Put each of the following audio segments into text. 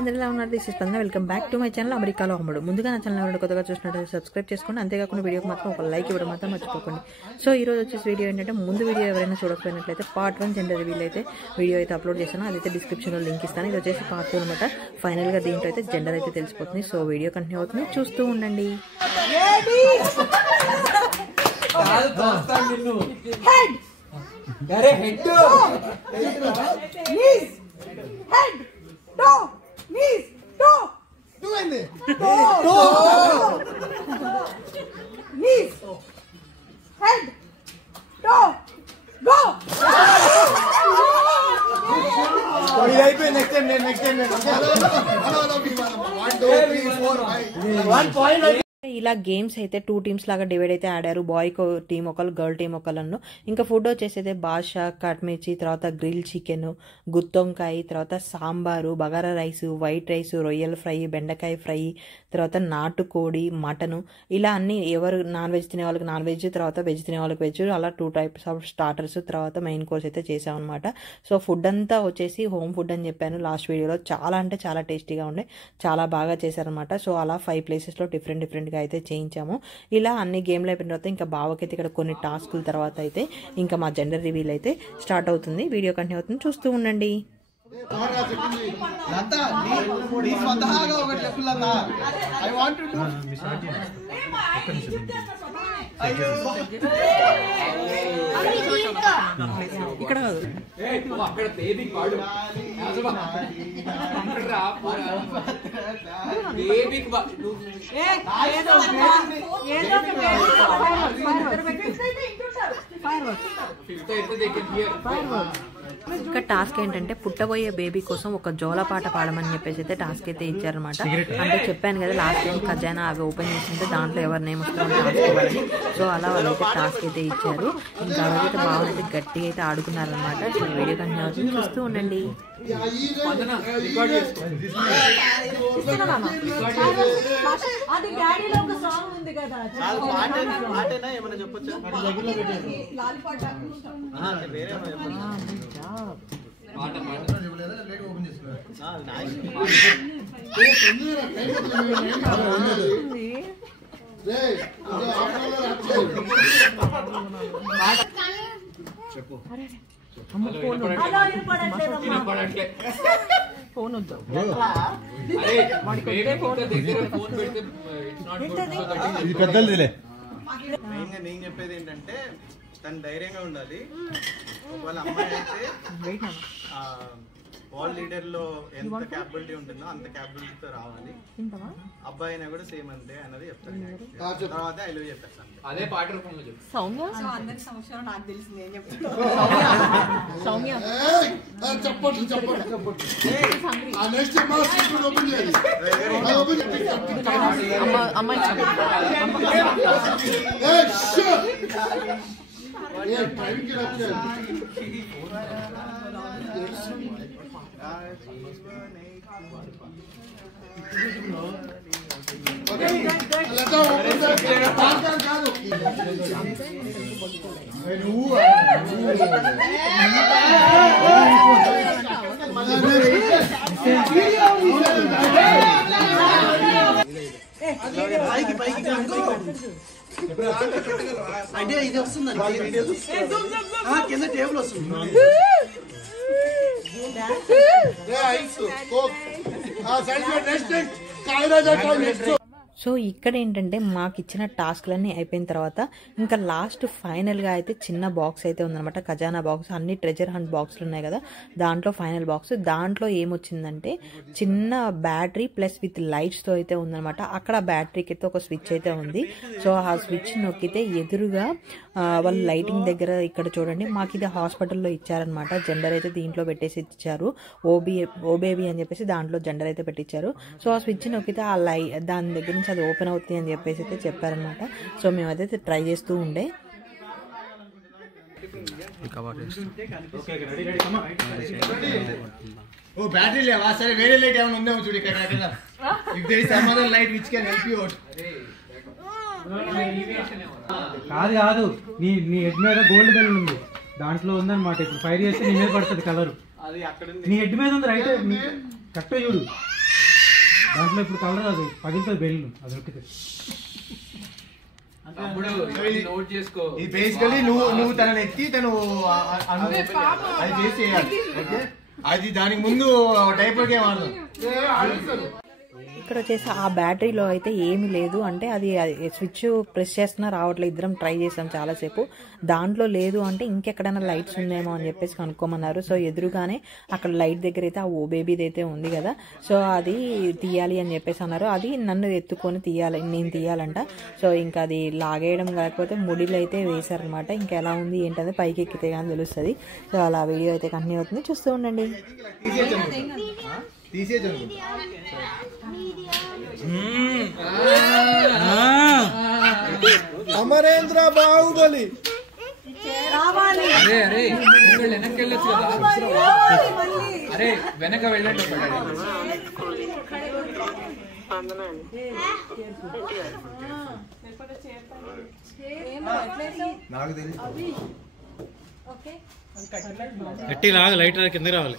అందరూ ఎలా ఉన్నారు? దిస్ ఇస్ స్పందన. Welcome back to my channel అమెరికాలో అమ్ముడు. ముందుగా నా ఛానల్ ఎవరైనా కొత్తగా చూసినట్లయితే సబ్స్క్రైబ్ చేసుకోండి. అంతేకాకుండా వీడియోకి మాత్రం ఒక లైక్ ఇవ్వడం మాత్రం మర్చిపోకండి. సో ఈ రోజు వచ్చేసి వీడియో ఏంటంటే, ముందు వీడియో ఎవరైనా చూడకపోయినట్లయితే పార్ట్ 1 జెండర్ రివీల్ అయితే వీడియో అయితే అప్లోడ్ చేస్తాను. అదైతే డిస్క్రిప్షన్లో లింక్ ఇస్తాను. ఇది వచ్చేసి పార్ట్ 2 అనమాట. ఫైనల్గా దీంట్లో అయితే జెండర్ అయితే తెలిసిపోతుంది. సో వీడియో కంటిన్యూ అవుతుంది, చూస్తూ ఉండండి. ఇలా గేమ్స్ అయితే 2 టీమ్స్ లాగా డివైడ్ అయితే ఆడారు. బాయ్ టీమ్ ఒకళ్ళు, గర్ల్ టీమ్ ఒకళ్ళు. ఇంకా ఫుడ్ వచ్చేసి అయితే బాషా, కట్మిర్చి, తర్వాత గ్రిల్ చికెన్, గుత్తొంకాయ, తర్వాత sambar, bagara rice, white rice, రొయ్యల ఫ్రై, బెండకాయ ఫ్రై, తర్వాత నాటుకోడి, మటను, ఇలా అన్ని ఎవరు నాన్ వెజ్ తినే వాళ్ళకి నాన్ వెజ్, తర్వాత వెజ్ తినే వాళ్ళకి వెజ్, అలా 2 టైప్స్ ఆఫ్ స్టార్టర్స్, తర్వాత మెయిన్ కోర్స్ అయితే చేసామన్నమాట. సో ఫుడ్ అంతా వచ్చేసి హోమ్ ఫుడ్ అని చెప్పాను లాస్ట్ వీడియోలో. చాలా అంటే చాలా టేస్టీగా ఉండే, చాలా బాగా చేశారనమాట. సో అలా 5 ప్లేసెస్లో డిఫరెంట్గా అయితే చేయించాము. ఇలా అన్ని గేమ్లు అయిపోయిన తర్వాత ఇంకా బావకైతే ఇక్కడ కొన్ని టాస్కుల తర్వాత అయితే ఇంకా మా జెండర్ రివీల్ అయితే స్టార్ట్ అవుతుంది. వీడియో కంటిన్యూ అవుతుంది, చూస్తూ ఉండండి. ఇక్కడ ఇంకా టాస్క్ ఏంటంటే, పుట్టబోయే బేబీ కోసం ఒక జోలపాట పాడమని చెప్పేసి అయితే టాస్క్ అయితే ఇచ్చారనమాట. అంటే చెప్పాను కదా లాస్ట్ టైం ఖజానా అవి ఓపెన్ చేసింటే దాంట్లో ఎవరి నేమ్ వస్తుందో టాస్క్ ఇవ్వాలని. సో అలా వాళ్ళైతే టాస్క్ అయితే ఇచ్చారు. ఇంకా రోజైతే బాగుంది, గట్టిగా అయితే ఆడుకున్నారనమాట. సో వీడియో కంటిన్యూ అవుతుంది, చూస్తూ ఉండండి. నేను చెప్పేది ఏంటంటే, తను ధైర్యంగా ఉండాలి. ఒకవేళ అమ్మాయి అయితే బాల్ లీడర్ లో ఎంత క్యాపబిలిటీ ఉంటుందో అంత క్యాపబిలిటీతో రావాలి. అబ్బాయి అయినా కూడా సేమ్ అంతే అన్నది చెప్తాను. తర్వాత ఐ లవ్ చెప్పేస్తాను. అదే పాట రూపంలో అంటే ఇది వస్తుందండి, కింద టేబుల్ వస్తుంది. సో ఇక్కడ ఏంటంటే, మాకు ఇచ్చిన టాస్క్లన్నీ అయిపోయిన తర్వాత ఇంకా లాస్ట్ ఫైనల్గా అయితే చిన్న బాక్స్ అయితే ఉందన్నమాట. ఖజానా బాక్స్, అన్ని ట్రెజర్ హంట్ బాక్స్లు ఉన్నాయి కదా, దాంట్లో ఫైనల్ బాక్స్. దాంట్లో ఏమొచ్చిందంటే, చిన్న బ్యాటరీ ప్లస్ విత్ లైట్స్తో అయితే ఉందన్నమాట. అక్కడ బ్యాటరీకి అయితే ఒక స్విచ్ అయితే ఉంది. సో ఆ స్విచ్ నొక్కితే ఎదురుగా వాళ్ళు లైటింగ్ దగ్గర ఇక్కడ చూడండి, మాకు ఇది హాస్పిటల్లో ఇచ్చారనమాట. జెండర్ అయితే దీంట్లో పెట్టేసి ఇచ్చారు. ఓ బేబీ అని చెప్పేసి దాంట్లో జెండర్ అయితే పెట్టించారు. సో ఆ స్విచ్ నొక్కితే ఆ దాని దగ్గర నుంచి అది ఓపెన్ అవుతుంది అని చెప్పేసి అయితే చెప్పారనమాట. సో మేమైతే ట్రై చేస్తూ ఉండే. Oh, battery level. Sorry, very late. I am not going to if there is some other light which can help you out. కాదు నీ హెడ్ మీద గోల్డ్ బెల్ ఉంది, దాంట్లో ఉందన్నమాట. ఇప్పుడు ఫైర్ చేస్తే నీ మీద పడుతుంది కలర్. నీ హెడ్ మీద ఉంది, రైట్ కరెక్ట్ చూడు. దాంట్లో ఇప్పుడు కలర్ అది పగిలితుంది బెల్లు అది ఒక్కటి. నోట్ చేసుకో. ఇది బేసికలీ నువ్వు తనని ఎత్తి తను అది చేసేయాలి. ఓకే, అది దానికి ముందు డైపర్ గేమ్ ఆడదాం. ఇక్కడ వచ్చేసి ఆ బ్యాటరీలో అయితే ఏమీ లేదు, అంటే అది స్విచ్ ప్రెస్ చేస్తున్నా రావట్లేదు. ఇద్దరం ట్రై చేసాం చాలాసేపు, దాంట్లో లేదు అంటే ఇంకెక్కడైనా లైట్స్ ఉందేమో అని చెప్పేసి కనుక్కోమన్నారు. సో ఎదురుగానే అక్కడ లైట్ దగ్గర అయితే ఆ ఓ బేబీది అయితే ఉంది కదా, సో అది తీయాలి అని చెప్పేసి అన్నారు. అది నన్ను ఎత్తుకొని తీయాలి, నేను తీయాలంట. సో ఇంకా అది లాగేయడం కాకపోతే ముడిలు అయితే వేశారనమాట. ఇంకా ఎలా ఉంది ఏంటంటే పైకి ఎక్కితే కానీ తెలుస్తుంది. సో అలా వీడియో అయితే కంటిన్యూ అవుతుంది, చూస్తూ ఉండండి. అమరేంద్ర బాహుబలి అరే అరే వెనక్కి వెళ్ళొచ్చు కదా. అరే వెనక వెళ్ళండి. నాకు తెలియదు. గట్టి లాగా లైట్ కింద రావాలి.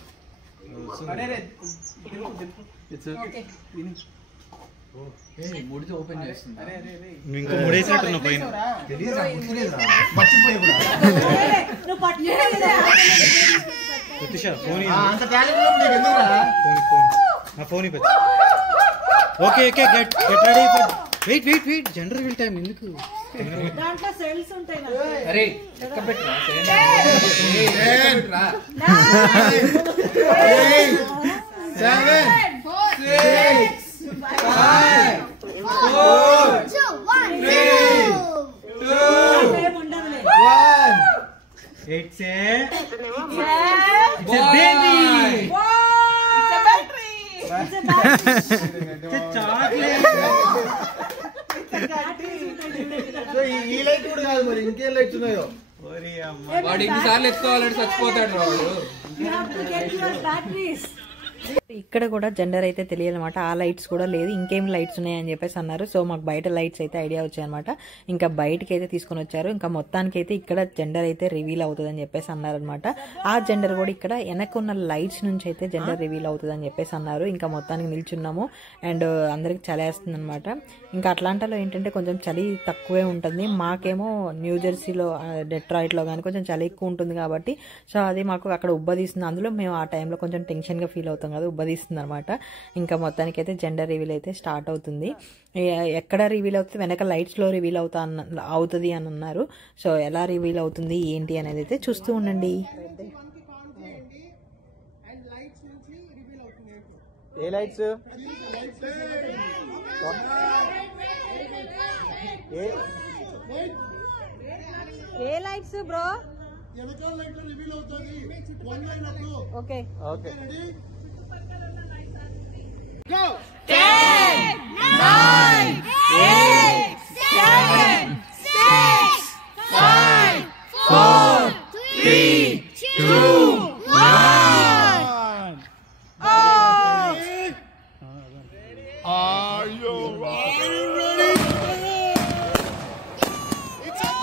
ముడితో ఓపెన్ చేస్తుంది. ఇంకో ముడేసినట్టున్నా పైన. మర్చిపోయి కూడా అంత టాలెంట్ నీకు ఎందుకురా? Phone okay okay get ready. Wait wait wait general will time ఎందుకు? దాంట్లో సెల్స్ ఉంటాయి. అరే ఎక్క పెట్టరా. 7 6 5 4 3 2 1. It's a baby. It's a battery. It's a battery. It's a chocolate. So ఈ లైట్ కూడా కాదు మరి, ఇంకేం లైట్స్ ఉన్నాయో? వాడు ఎన్నిసార్లు ఎత్తుకోవాలంటే చచ్చిపోతాడు వాడు. You have to get your batteries. ఇక్కడ కూడా జెండర్ అయితే తెలియాలన్నమాట. ఆ లైట్స్ కూడా లేదు, ఇంకేం లైట్స్ ఉన్నాయని చెప్పేసి అన్నారు. సో మాకు బయట లైట్స్ అయితే ఐడియా వచ్చాయన్నమాట. ఇంకా బయటకి అయితే తీసుకొని వచ్చారు. ఇంకా మొత్తానికి అయితే ఇక్కడ జెండర్ అయితే రివీల్ అవుతుందని చెప్పేసి అన్నారనమాట. ఆ జెండర్ కూడా ఇక్కడ వెనక్కున్న లైట్స్ నుంచి అయితే జెండర్ రివీల్ అవుతుందని చెప్పేసి అన్నారు. ఇంకా మొత్తానికి నిల్చున్నాము అండ్ అందరికి చలేస్తుంది అనమాట. ఇంకా అట్లాంటాలో ఏంటంటే కొంచెం చలి తక్కువే ఉంటుంది. మాకేమో న్యూజెర్సీలో డెట్రాయిట్లో కానీ కొంచెం చలి ఎక్కువ ఉంటుంది కాబట్టి సో అది మాకు అక్కడ ఉబ్బదీస్తుంది. అందులో మేము ఆ టైంలో కొంచెం టెన్షన్గా ఫీల్ అవుతాం కదా, ఉబ్బదీస్తుంది అనమాట. ఇంకా మొత్తానికి అయితే జెండర్ రివీల్ అయితే స్టార్ట్ అవుతుంది. ఎక్కడ రివీల్ అవుతుంది, వెనక లైట్స్లో రివీల్ అవుతుంది అని అన్నారు. సో ఎలా రివీల్ అవుతుంది ఏంటి అనేది అయితే చూస్తూ ఉండండి. ఏ lights? A lights bro? Okay okay. 10 9 8 7 6 5 4 3 2 1. Are you ready? It's a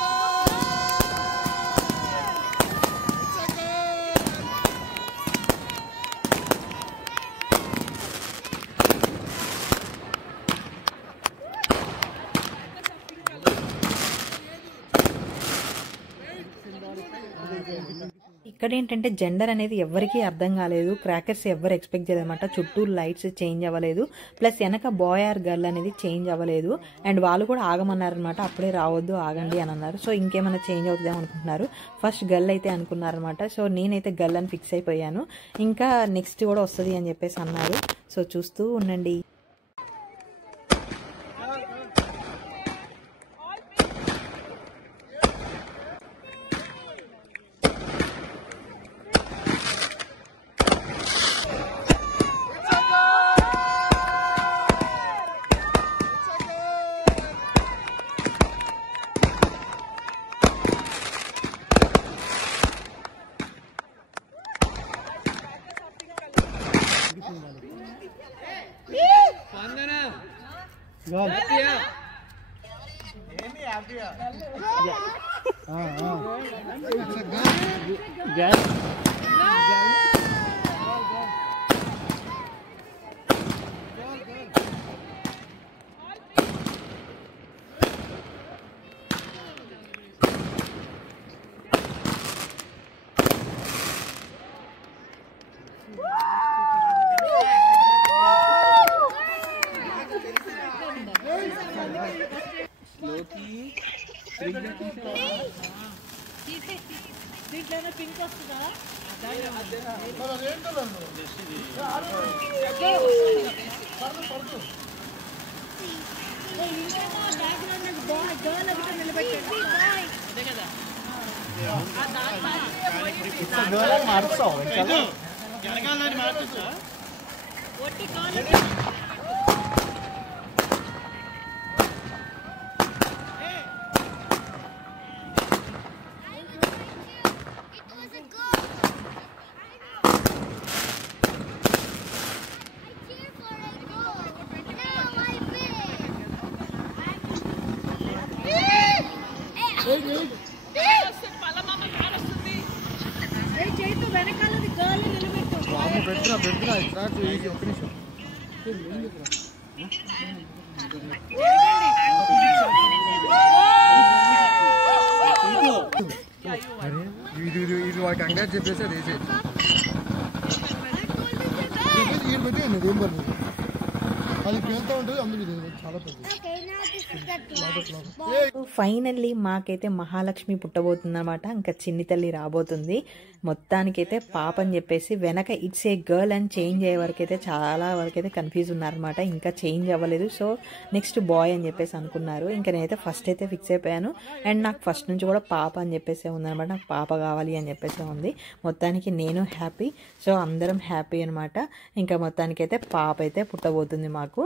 ఇక్కడ ఏంటంటే జెండర్ అనేది ఎవరికీ అర్థం కాలేదు. క్రాకర్స్ ఎవరు ఎక్స్పెక్ట్ చేయలేదన్నమాట. చుట్టూ లైట్స్ చేంజ్ అవ్వలేదు, ప్లస్ వెనక బాయ్ ఆర్ గర్ల్ అనేది చేంజ్ అవ్వలేదు. అండ్ వాళ్ళు కూడా ఆగమన్నారనమాట. అప్పుడే రావద్దు ఆగండి అని అన్నారు. సో ఇంకేమైనా చేంజ్ అవుతుందేమో అనుకుంటున్నారు. ఫస్ట్ గర్ల్ అయితే అనుకున్నారనమాట. సో నేనైతే గర్ల్ అని ఫిక్స్ అయిపోయాను. ఇంకా నెక్స్ట్ కూడా వస్తుంది అని చెప్పేసి అన్నారు. సో చూస్తూ ఉండండి. పింక్ వస్తుందా వెనకాలది గాలి నిలబెట్టు ఇది వాటి అంగడి చెప్పేసి అది వేసేది అది పేరుతో ఉంటుంది అందుకు చాలా పెద్ద. ఫైనల్లీ మాకైతే మహాలక్ష్మి పుట్టబోతుంది అనమాట. ఇంకా చిన్ని తల్లి రాబోతుంది. మొత్తానికైతే పాప అని చెప్పేసి వెనక ఇట్స్ ఏ గర్ల్ అని చేంజ్ అయ్యే వరకు అయితే చాలా వరకు అయితే కన్ఫ్యూజ్ ఉన్నారనమాట. ఇంకా చేంజ్ అవ్వలేదు. సో నెక్స్ట్ బాయ్ అని చెప్పేసి అనుకున్నారు. ఇంకా నేనైతే ఫస్ట్ అయితే ఫిక్స్ అయిపోయాను. అండ్ నాకు ఫస్ట్ నుంచి కూడా పాప అని చెప్పేసి ఉందనమాట. నాకు పాప కావాలి అని చెప్పేసి ఉంది. మొత్తానికి నేను హ్యాపీ. సో అందరం హ్యాపీ అనమాట. ఇంకా మొత్తానికైతే పాప అయితే పుట్టబోతుంది మాకు.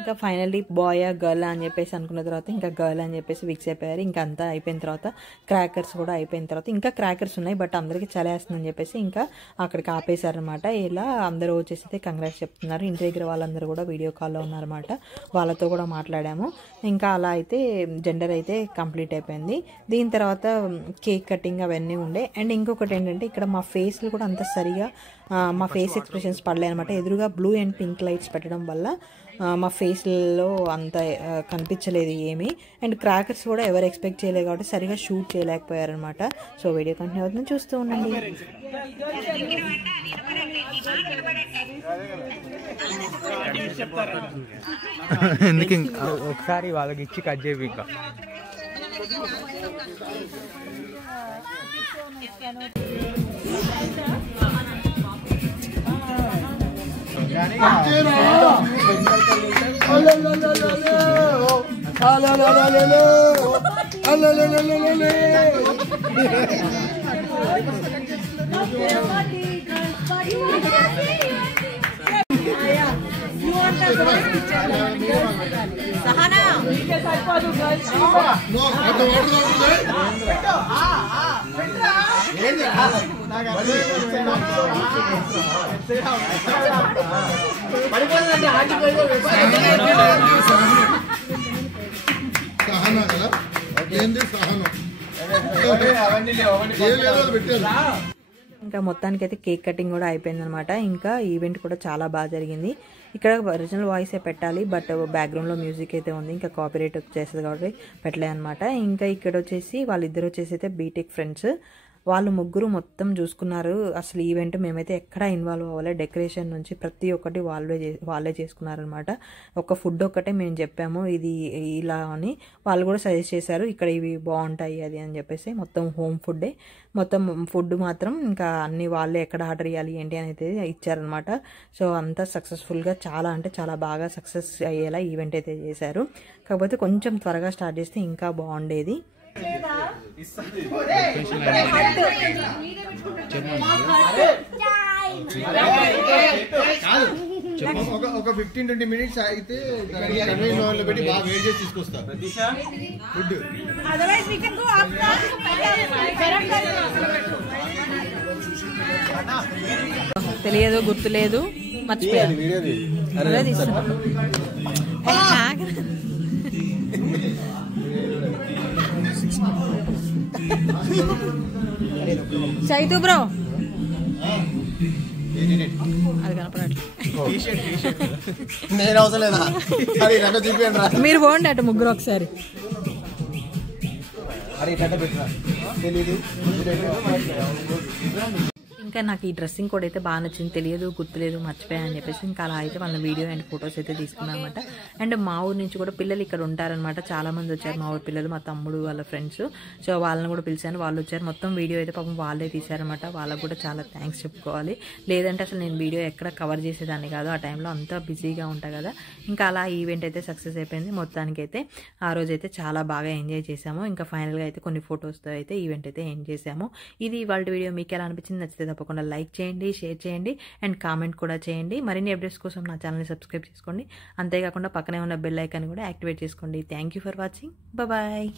ఇంకా ఫైనల్లీ బాయ్ గర్ల్ అని చెప్పేసి అనుకున్న తర్వాత ఇంకా గర్ల్ అని చెప్పేసి ఫిక్స్ అయిపోయారు. ఇంకా అంతా అయిపోయిన తర్వాత క్రాకర్స్ కూడా అయిపోయిన తర్వాత ఇంకా క్రాకర్స్ ఉన్నాయి, బట్ అందరికీ చలేస్తుందని చెప్పేసి ఇంకా అక్కడికి ఆపేశారనమాట. ఇలా అందరూ వచ్చేసి కంగ్రాట్స్ చెప్తున్నారు. ఇంటి దగ్గర వాళ్ళందరూ కూడా వీడియో కాల్లో ఉన్నారన్నమాట. వాళ్ళతో కూడా మాట్లాడాము. ఇంకా అలా అయితే జెండర్ అయితే కంప్లీట్ అయిపోయింది. దీని తర్వాత కేక్ కటింగ్ అవన్నీ ఉండే. అండ్ ఇంకొకటి ఏంటంటే ఇక్కడ మా ఫేస్లు కూడా అంత సరిగా మా ఫేస్ ఎక్స్ప్రెషన్స్ పడలే అనమాట. ఎదురుగా బ్లూ అండ్ పింక్ లైట్స్ పెట్టడం వల్ల మా ఫేస్లో అంత కనిపించలేదు ఏమీ. అండ్ క్రాకర్స్ కూడా ఎవరు ఎక్స్పెక్ట్ చేయలేదు కాబట్టి సరిగా షూట్ చేయలేకపోయారనమాట. సో వీడియో కంటిన్యూ అవుతుంది, చూస్తూ ఉండండి. ఎందుకు ఒకసారి వాళ్ళకి ఇచ్చి కట్ చేయి. ఇంకా ఇంకా మొత్తానికైతే కేక్ కటింగ్ కూడా అయిపోయిందనమాట. ఇంకా ఈవెంట్ కూడా చాలా బాగా జరిగింది. ఇక్కడ ఒరిజినల్ వాయిసే పెట్టాలి, బట్ బ్యాక్గ్రౌండ్లో మ్యూజిక్ అయితే ఉంది. ఇంకా కాపీరైట్ వచ్చేస్తుంది కాబట్టి పెట్టలే అనమాట. ఇంకా ఇక్కడ వచ్చేసి వాళ్ళిద్దరు వచ్చేసి అయితే బీటెక్ ఫ్రెండ్స్. వాళ్ళు ముగ్గురు మొత్తం చూసుకున్నారు. అసలు ఈవెంట్ మేమైతే ఎక్కడా ఇన్వాల్వ్ అవ్వలేదు. డెకరేషన్ నుంచి ప్రతి ఒక్కటి వాళ్ళే చేసుకున్నారనమాట. ఒక ఫుడ్ ఒక్కటే మేము చెప్పాము ఇది ఇలా అని, వాళ్ళు కూడా సజెస్ట్ చేశారు ఇక్కడ ఇవి బాగుంటాయి అది అని చెప్పేసి. మొత్తం హోమ్ ఫుడ్డే. మొత్తం ఫుడ్ మాత్రం ఇంకా అన్ని వాళ్ళే ఎక్కడ ఆర్డర్ చేయాలి ఏంటి అనేది ఇచ్చారనమాట. సో అంతా సక్సెస్ఫుల్గా చాలా అంటే చాలా బాగా సక్సెస్ అయ్యేలా ఈవెంట్ అయితే చేశారు. కాకపోతే కొంచెం త్వరగా స్టార్ట్ చేస్తే ఇంకా బాగుండేది. ఒక 15-20 minutes అయితే పెట్టి బాగా వేడి చేసి తీసుకొస్తారు ఫుడ్. తెలియదు, గుర్తులేదు, మర్చిపోయాను. అదే తీస్తున్నా. చైతు బ్రో అది కనపడట్లేదు. నేను అవసరం లేదా చూపించండి. మీరు పోండి అటు ముగ్గురు ఒకసారి. ఇంకా నాకు ఈ డ్రెస్సింగ్ కోడ్ అయితే బాగా నచ్చింది. తెలియదు, గుర్తులేదు, మర్చిపోయా అని చెప్పేసి ఇంకా అలా అయితే వాళ్ళ వీడియో అండ్ ఫొటోస్ అయితే తీసుకున్నాం అనమాట. అండ్ మా ఊరు నుంచి కూడా పిల్లలు ఇక్కడ ఉంటారనమాట. చాలా మంది వచ్చారు మా ఊరు పిల్లలు, మా తమ్ముడు వాళ్ళ ఫ్రెండ్స్. సో వాళ్ళని కూడా పిలిచాను, వాళ్ళు వచ్చారు. మొత్తం వీడియో అయితే పాపం వాళ్ళే తీశారనమాట. వాళ్ళకు కూడా చాలా థ్యాంక్స్ చెప్పుకోవాలి. లేదంటే అసలు నేను వీడియో ఎక్కడ కవర్ చేసేదాన్ని కాదు. ఆ టైంలో అంతా బిజీగా ఉంటా కదా. ఇంకా అలా ఈవెంట్ అయితే సక్సెస్ అయిపోయింది. మొత్తానికైతే ఆ రోజు అయితే చాలా బాగా ఎంజాయ్ చేసాము. ఇంకా ఫైనల్గా అయితే కొన్ని ఫొటోస్తో అయితే ఈవెంట్ అయితే ఎండ్ చేసాము. ఇది వాళ్ళ వీడియో మీకు ఎలా అనిపించింది? నచ్చితే తప్పకుండా లైక్ చేయండి, షేర్ చేయండి అండ్ కామెంట్ కూడా చేయండి. మరిన్ని అప్డేట్స్ కోసం నా ఛానల్ని సబ్స్క్రైబ్ చేసుకోండి. అంతేకాకుండా పక్కనే ఉన్న బెల్ ఐకాన్ కూడా యాక్టివేట్ చేసుకోండి. Thank you for watching. Bye.